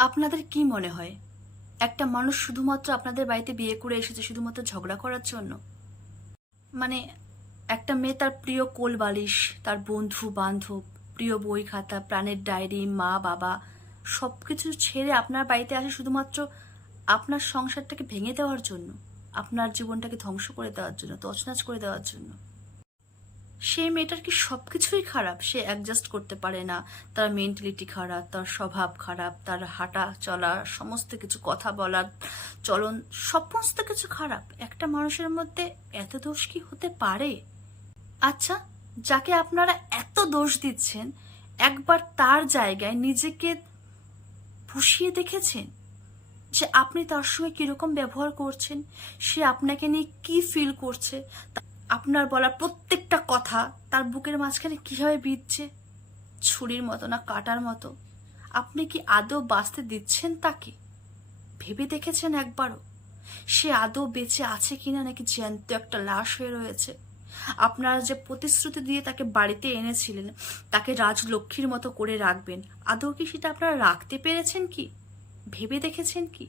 আপনাদের কি মনে হয়? একটা মানুষ শুধুমাত্র আপনাদের বাড়িতে বিয়ে করে এসেছে শুধুমাত্র ঝগড়া করার জন্য? মানে একটা মেয়ে তার প্রিয় কোল বালিশ, তার বন্ধু, বান্ধব, প্রিয় বই খাতা, প্রাণের ডায়েরি, মা, বাবা সব কিছু ছেড়ে আপনার বাড়িতে আসে শুধুমাত্র আপনার সংসারটাকে ভেঙে দেওয়ার জন্য, আপনার জীবনটাকে ধ্বংস করে দেওয়ার জন্য, তছনছ করে দেওয়ার জন্য। সেই মেয়েটার কি সব কিছুই খারাপ? সে অ্যাডজাস্ট করতে পারে না। তার মেন্টালিটি খারাপ, তার স্বভাব খারাপ, তার হাঁটা চলা, সমস্ত কিছু, কথা বলার চলন, সমস্ত কিছু খারাপ। একটা মানুষের মধ্যে এত দোষ কি হতে পারে? আচ্ছা যাকে আপনারা এত দোষ দিচ্ছেন, একবার তার জায়গায় নিজেকে পুষিয়ে দেখেছেন যে আপনি তার সঙ্গে কীরকম ব্যবহার করছেন? সে আপনাকে নিয়ে কি ফিল করছে? আপনার বলা প্রত্যেকটা কথা তার বুকের মাঝখানে কীভাবে বিঁধছে ছুরির মতো না কাটার মতো। আপনি কি আদৌ বাঁচতে দিচ্ছেন তাকে? ভেবে দেখেছেন একবারও? সে আদৌ বেঁচে আছে কিনা নাকি জ্যান্ত একটা লাশ হয়ে রয়েছে? আপনারা যে প্রতিশ্রুতি দিয়ে তাকে বাড়িতে এনেছিলেন, তাকে রাজলক্ষ্মীর মতো করে রাখবেন, আদৌ কি সেটা আপনারা রাখতে পেরেছেন কি? ভেবে দেখেছেন কি?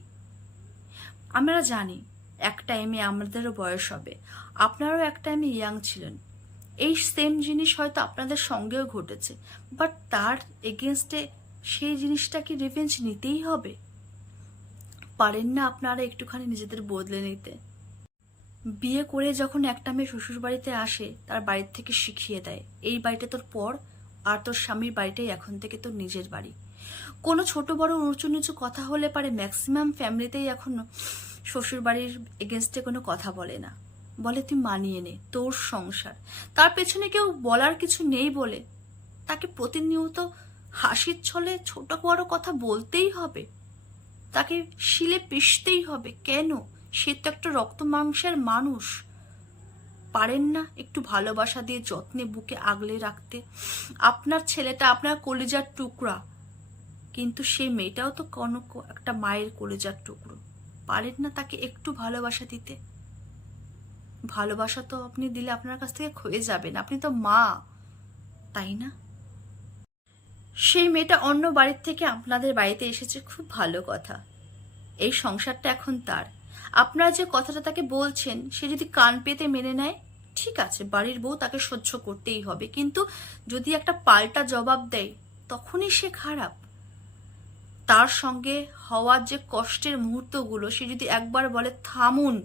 আমরা জানি এক টাইমে আমাদেরও বয়স হবে। আপনারাও এক টাইমে ইয়াং ছিলেন। এই সেম জিনিস হয়তো আপনাদের সঙ্গেও ঘটেছে বাট তার এগেনস্টে সেই জিনিসটাকে রিভেঞ্জ নিতেই হবে। পারেন না আপনারা একটুখানি নিজেদের বদলে নিতে। বিয়ে করে যখন একটা মেয়ে শ্বশুর বাড়িতে আসে, তার বাড়ির থেকে শিখিয়ে দেয়, এই বাড়িটা তোর পর, আর তোর স্বামীর বাড়িটাই এখন থেকে তোর নিজের বাড়ি। কোনো ছোট বড় উঁচু নিচু কথা হলে পারে ম্যাক্সিমাম ফ্যামিলিতেই এখন শ্বশুর বাড়ির এগেনস্টে কোনো কথা বলে না। বলে, তুই মানিয়ে নে, তোর সংসার। তার পেছনে কেউ বলার কিছু নেই বলে। তাকে প্রতিনিয়ত হাসির ছলে ছোট বড় কথা বলতেই হবে। তাকে শিলে পিষতেই হবে। কেন? সে তো একটা রক্ত মাংসের মানুষ। পারেন না একটু ভালোবাসা দিয়ে যত্নে বুকে আগলে রাখতে। আপনার ছেলেটা আপনার কলিজার টুকরা। কিন্তু সেই মেয়েটাও তো কোনো একটা মায়ের কলেজার টুকরো। পারেন না তাকে একটু ভালোবাসা দিতে। ভালোবাসা তো আপনি দিলে আপনার কাছ থেকে ক্ষয়ে যাবেন, আপনি তো মা, তাই না? সেই মেয়েটা অন্য বাড়ির থেকে আপনাদের বাড়িতে এসেছে, খুব ভালো কথা। এই সংসারটা এখন তার। আপনারা যে কথাটা তাকে বলছেন, সে যদি কান পেতে মেনে নেয়, ঠিক আছে, বাড়ির বউ তাকে সহ্য করতেই হবে। কিন্তু যদি একটা পাল্টা জবাব দেয়, তখনই সে খারাপ। তার সঙ্গে হওয়ার যে কষ্টের মুহূর্তগুলো, সে যদি একবার বলে, থামুন,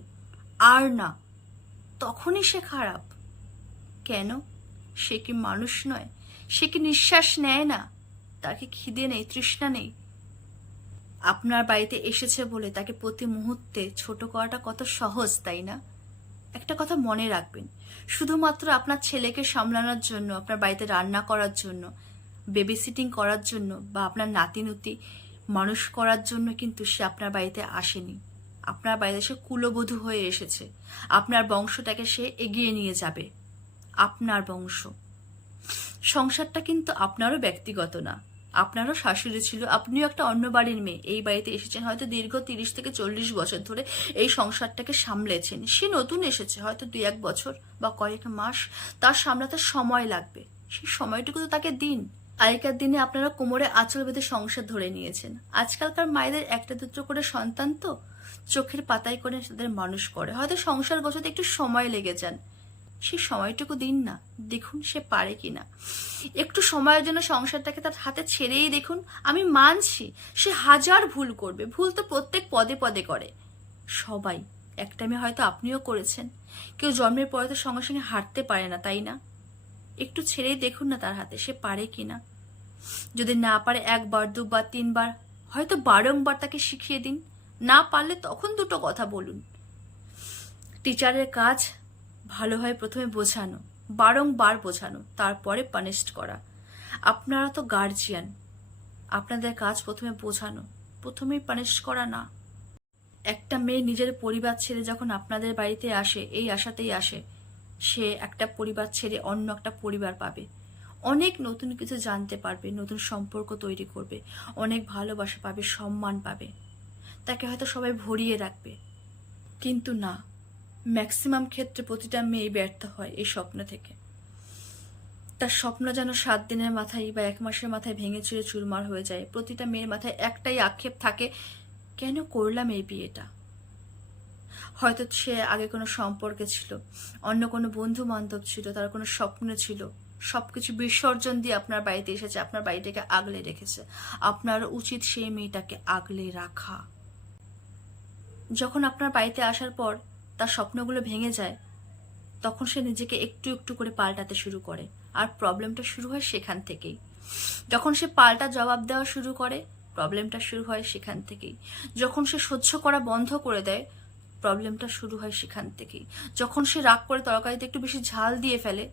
আর না। তখনই সে খারাপ। কেন? সে কি মানুষ নয়? সে কি নিঃশ্বাস নেয় না? তাকে খিদে নেই, তৃষ্ণা নেই? আপনার বাড়িতে এসেছে বলে তাকে প্রতি মুহূর্তে ছোট করাটা কত সহজ, তাই না? একটা কথা মনে রাখবেন, শুধুমাত্র আপনার ছেলেকে সামলানোর জন্য, আপনার বাড়িতে রান্না করার জন্য বেবি সিটিং করার জন্য, বা আপনার নাতিনুতি মানুষ করার জন্য কিন্তু সে আপনার বাড়িতে আসেনি। আপনার বাড়িতে সে কুলবধূ হয়ে এসেছে। আপনার বংশটাকে সে এগিয়ে নিয়ে যাবে। আপনার বংশ। সংসারটা কিন্তু আপনারও ব্যক্তিগত না। আপনারও শাশুড়ি ছিল। আপনিও একটা অন্য বাড়ির মেয়ে। এই বাড়িতে এসেছেন। হয়তো দীর্ঘ তিরিশ থেকে চল্লিশ বছর ধরে এই সংসারটাকে সামলেছেন। সে নতুন এসেছে। হয়তো দুই এক বছর বা কয়েক মাস তার সামলাতে সময় লাগবে। সেই সময়টুকু তো তাকে দিন। আগেকার দিনে আপনারা কোমরে আঁচল বেঁধে সংসার ধরে নিয়েছেন। আজকালকার মায়েদের একটা দুটো করে সন্তান তো চোখের পাতায় করে তাদের মানুষ করে। হয়তো সংসার গোছাতে একটু সময় লেগে যান। সেই সময়টুকু দিন না, দেখুন সে পারে কিনা। একটু সময়ের জন্য সংসারটাকে তার হাতে ছেড়েই দেখুন, আমি মানছি সে হাজার ভুল করবে, ভুল তো প্রত্যেক পদে পদে করে। সবাই, এক টাইমে হয়তো আপনিও করেছেন। কেউ জন্মের পরে তো সঙ্গে সঙ্গে হাঁটতে পারে না, তাই না? একটু ছেড়েই দেখুন না তার হাতে, সে পারে কি না যদি না পারে একবার, দুবার, তিনবার, হয়তো বারংবার তাকে শিখিয়ে দিন। না পারলে তখন দুটো কথা বলুন। টিচারের কাজ ভালো হয় প্রথমে বোঝানো, বারংবার বোঝানো, তারপরে পানিশড করা। আপনারা তো গার্জিয়ান আপনাদের কাজ প্রথমে বোঝানো, প্রথমেই পানিশ করা না। একটা মেয়ে নিজের পরিবার ছেড়ে যখন আপনাদের বাড়িতে আসে, এই আশাতেই আসে সে একটা পরিবার ছেড়ে অন্য একটা পরিবার পাবে। অনেক নতুন কিছু জানতে পারবে, নতুন সম্পর্ক তৈরি করবে, অনেক ভালোবাসা পাবে, সম্মান পাবে। তাকে হয়তো সবাই ভরিয়ে রাখবে। কিন্তু না, ম্যাক্সিমাম ক্ষেত্রে প্রতিটা মেয়ে ব্যর্থ হয় এই স্বপ্ন থেকে। তার স্বপ্ন যেন সাত দিনের মাথায় বা এক মাসের মাথায় ভেঙে চুরে চুরমার হয়ে যায়। প্রতিটা মেয়ের মাথায় একটাই আক্ষেপ থাকে, কেন করলাম এই বিয়েটা? হয়তো সে আগে কোনো সম্পর্কে ছিল, অন্য কোনো বন্ধু বান্ধব ছিল, তার কোনো স্বপ্ন ছিল, সবকিছু বিসর্জন দিয়ে আপনার বাড়িতে এসেছে, আপনার বাড়িটাকে আগলে রেখেছে, আপনার উচিত সেই মেয়েটাকে আগলে রাখা। যখন আপনার বাড়িতে আসার পর তার স্বপ্নগুলো ভেঙে যায়, তখন সে নিজেকে একটু একটু করে পাল্টাতে শুরু করে, আর প্রবলেমটা শুরু হয় সেখান থেকেই। যখন সে পাল্টা জবাব দেওয়া শুরু করে, প্রবলেমটা শুরু হয় সেখান থেকেই। যখন সে সহ্য করা বন্ধ করে দেয় প্রবলেমটা শুরু হয় সেখান থেকেই। যখন সে রাগ করে তরকারিতে একটু বেশি ঝাল দিয়ে ফেলে,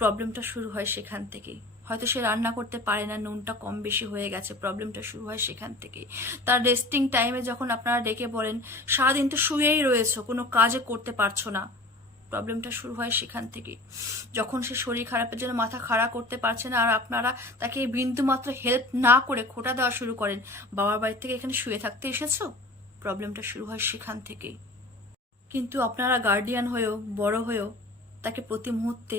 প্রবলেমটা শুরু হয় সেখান থেকেই। হয়তো সে রান্না করতে পারে না, নুনটা কম বেশি হয়ে গেছে, প্রবলেমটা শুরু হয় সেখান থেকেই। তার রেস্টিং টাইমে যখন আপনারা ডেকে বলেন, সারাদিন তো শুয়েই রয়েছো, কোনো কাজে করতে পারছ না, প্রবলেমটা শুরু হয় সেখান থেকেই। যখন সে শরীর খারাপের জন্য মাথা খাড়া করতে পারছে না, আর আপনারা তাকে বিন্দুমাত্র হেল্প না করে খোটা দেওয়া শুরু করেন, বাবার বাড়ি থেকে এখানে শুয়ে থাকতে এসেছ? প্রবলেমটা শুরু হয় সেখান থেকেই কিন্তু আপনারা গার্ডিয়ান হয়েও, বড় হয়েও তাকে প্রতি মুহূর্তে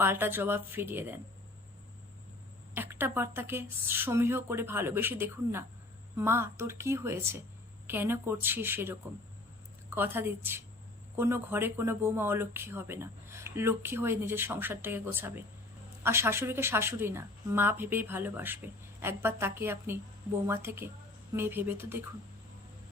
পাল্টা জবাব ফিরিয়ে দেন। একটা বার তাকে সমীহ করে ভালোবেসে দেখুন না, মা, তোর কি হয়েছে? কেন করছিস সেরকম কথা দিচ্ছি, কোনো ঘরে কোনো বৌমা অলক্ষ্মী হবে না। লক্ষ্মী হয়ে নিজের সংসারটাকে গোছাবে। আর শাশুড়িকে শাশুড়ি না, মা ভেবেই ভালোবাসবে। একবার তাকে আপনি বৌমা থেকে, মেয়ে ভেবে তো দেখুন।